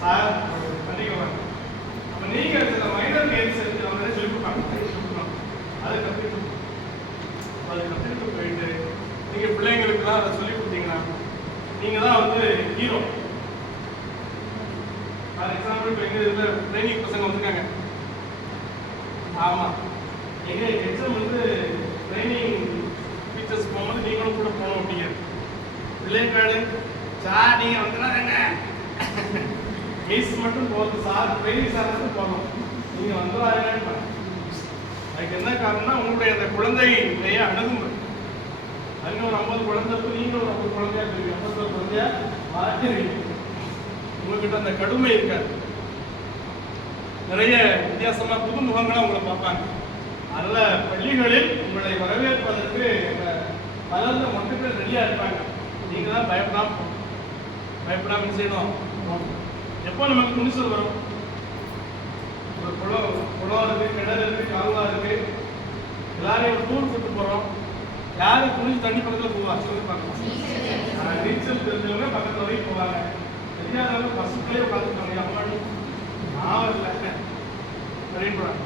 Sir பண்ணிக்கோங்க அப்போ நீங்கள் சில மைனர் கேம்ஸ் எடுத்து அவங்களே சொல்லி கொடுப்பாங்க சொல்லி கொடுப்பாங்க அதை கத்துக்கிட்டு அதை கற்றுக்கிட்டு போயிட்டு நீங்கள் பிள்ளைங்களுக்குலாம் அதை சொல்லி கொடுத்தீங்கன்னா நீங்கள் தான் வந்து ஹீரோ ஃபார் எக்ஸாம்பிள் இப்போ எங்கள் இதில் ட்ரைனிங் பசங்க வந்திருக்காங்க. ஆமாம் எங்கள் எக்ஸாம் வந்து ட்ரைனிங் டீச்சர்ஸ் போகும்போது நீங்களும் கூட போகணும் அப்படிங்க. பிள்ளைக்காடு சார் நீங்கள் வந்துடாதங்க மிஸ் மட்டும் போகுது சார் ட்ரைனிங் சார் மட்டும் போகணும். நீங்கள் வந்துடாதீங்க அதுக்கு என்ன காரணம்னா உங்களுடைய அந்த குழந்தைய அணுகுமுறை அதுக்கு ஒரு ஐம்பது குழந்தை இருக்கு, நீங்கள் ஒரு ஐம்பது குழந்தையா இருக்கு. ஐம்பது குழந்தையா மாற்றிருக்கீங்க உங்ககிட்ட அந்த கடுமை இருக்காது. நிறைய வித்தியாசமா புது முகங்களா உங்களை பார்ப்பாங்க. அதனால பள்ளிகளில் உங்களை வரவேற்பதற்கு இந்த வளர்ந்த மக்கள் ரெடியாக இருப்பாங்க. நீங்கள் தான் பயப்படாம பயப்படாமல் செய்யணும்? எப்போ நமக்கு துணிச்சல் வரும்? ஒரு குளம் குளம் இருக்கு கிணறு இருக்கு கால்வா இருக்கு. எல்லாரையும் ஒரு டூர் கூட்டு போறோம். யாரு துணிஞ்சு தண்ணி பக்கத்துல போவா? சொல்லி பார்க்கலாம். நீச்சல் தெரிஞ்சவங்க பக்கத்துல வரைக்கும் போவாங்க. தெரியாதவங்க பசுக்களே உட்காந்துருக்காங்க அம்மாடி நான் இல்லை. அப்படின்றாங்க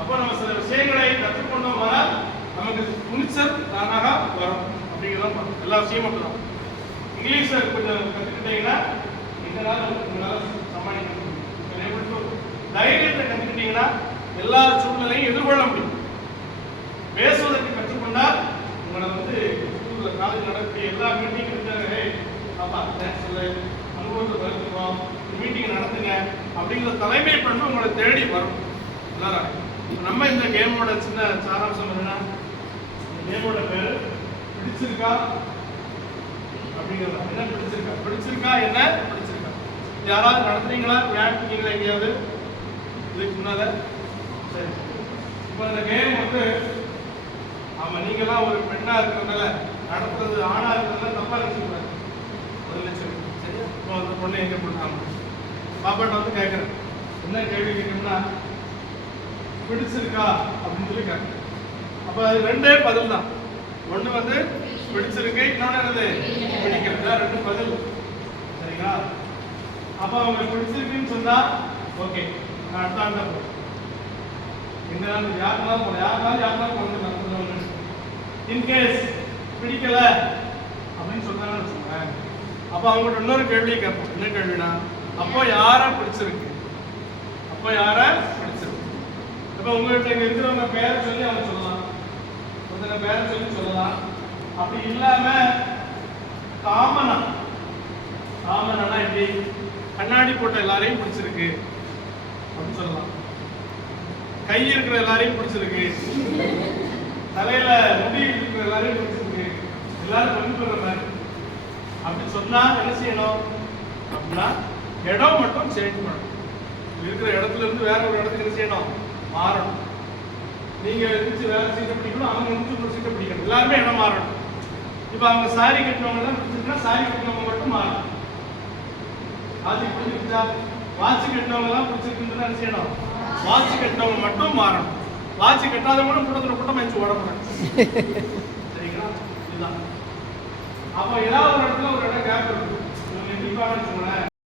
அப்போ நம்ம சில விஷயங்களை கற்றுக்கொண்டோம் வர நமக்கு துணிச்சல் தானாக வரும். அப்படிங்கிறதான் எல்லா விஷயமும் அப்படிதான். இங்கிலீஷை கொஞ்சம் கற்றுக்கிட்டீங்கன்னா இதனால உங்களால் சமாளிக்க முடியும். தைரியத்தை கற்றுக்கிட்டீங்கன்னா எல்லா சூழ்நிலையும் எதிர்கொள்ள முடியும். பேசுவதற்கு கற்றுக்கொண்டால் உங்களை வந்து ஸ்கூல்ல காலேஜ் நடக்கக்கூடிய எல்லா மீட்டிங் இருந்தாங்க "ஏய், சொல்லு? அனுபவத்தை பகிர்ந்துக்கிறோம் மீட்டிங் நடத்துங்க. அப்படிங்கிற தலைமை பண்பு உங்களை தேடி வரும். எல்லாரும். நம்ம இந்த கேமோட சின்ன சாராம்சம் என்னன்னா இந்த கேமோட பேரு பிடிச்சிருக்கா? அப்படிங்கிறது என்ன பிடிச்சிருக்கா? பிடிச்சிருக்கா என்ன? யாராவது நடத்துறீங்களா? விளையாட்டுறீங்களா எங்கேயாவது? இதுக்கு முன்னால? சரி. இப்போ இந்த கேம் வந்து ஆமாம் நீங்களாம் ஒரு பெண்ணாக இருக்கிறதுனால நடத்துறது ஆணா இருக்கிறதுனால தப்பாக நினைச்சுக்கூடாது ஒரு லட்சம் சரியா? இப்போ அந்த பொண்ணு எங்கே போட்டாங்க பாப்பாட்ட வந்து கேட்குறேன் என்ன கேள்வி கேட்கணும்னா பிடிச்சிருக்கா? அப்படின்னு சொல்லி கேட்குறேன் அப்போ அது ரெண்டே பதில் தான். ஒன்று வந்து பிடிச்சிருக்கு. இன்னொன்று என்னது? பிடிக்கிறது ரெண்டு பதில். சரிங்களா? அப்போ உங்களுக்கு பிடிச்சிருக்குன்னு சொன்னால் ஓகே நான் அடுத்த ஆண்டு தான் போறேன். நாள் யாருனாலும் போல யாருனாலும் யாருனாலும் வந்து நடத்துறவங்க இன்கேஸ் பிடிக்கல அப்படின்னு சொன்னாங்கன்னு வச்சுக்கோங்க அப்போ அவங்கள்ட்ட இன்னொரு கேள்வியை கேட்போம். என்ன கேள்வினா அப்போ யாரை பிடிச்சிருக்கு? அப்போ யாரை பிடிச்சிருக்கு? இப்போ உங்கள்கிட்ட இங்கே இருக்கிறவங்க பேரை சொல்லி அவங்க சொல்லலாம். ஒருத்தங்க பேரை சொல்லி சொல்லலாம். அப்படி இல்லாமல் போட்ட எல்லாரையும் பிடிச்சிருக்கு. அப்படின்னு சொல்லலாம். கை இருக்கிற எல்லாரையும் பிடிச்சிருக்கு. தலையில முடி இருக்கிற எல்லாரையும் பிடிச்சிருக்கு. எல்லாரும் பண்ணிட்டு வர அப்படி சொன்னா என்ன செய்யணும்? அப்படின்னா இடம் மட்டும் சேஞ்ச் பண்ணணும். இருக்கிற இடத்துல இருந்து வேற ஒரு இடத்துக்கு என்ன செய்யணும்? மாறணும். நீங்க இருந்துச்சு வேற சீட்டை பிடிக்கணும் அவங்க இருந்துச்சு ஒரு சீட்டை பிடிக்கணும். எல்லாருமே இடம் மாறணும். இப்போ அவங்க சாரி கட்டினவங்க தான் பிடிச்சிருக்குன்னா சாரி கட்டினவங்க மட்டும் மாறணும். வாட்சி பிடிச்சிருச்சா வாசி கட்டினவங்க தான் பிடிச்சிருக்குன்னு செய்யணும் வாசி கட்டினவங்க மட்டும் மாறணும் வாட்சி கட்டாதவங்களும் கூட்டத்தில் கூட்டம் வச்சு ஓடப்படும் சரிங்களா? இதுதான். அப்போ ஏதாவது ஒரு இடத்துல ஒரு இடம் கேப் இருக்கு. நீங்கள் நிற்பாங்கன்னு வச்சுக்கோங்களேன்.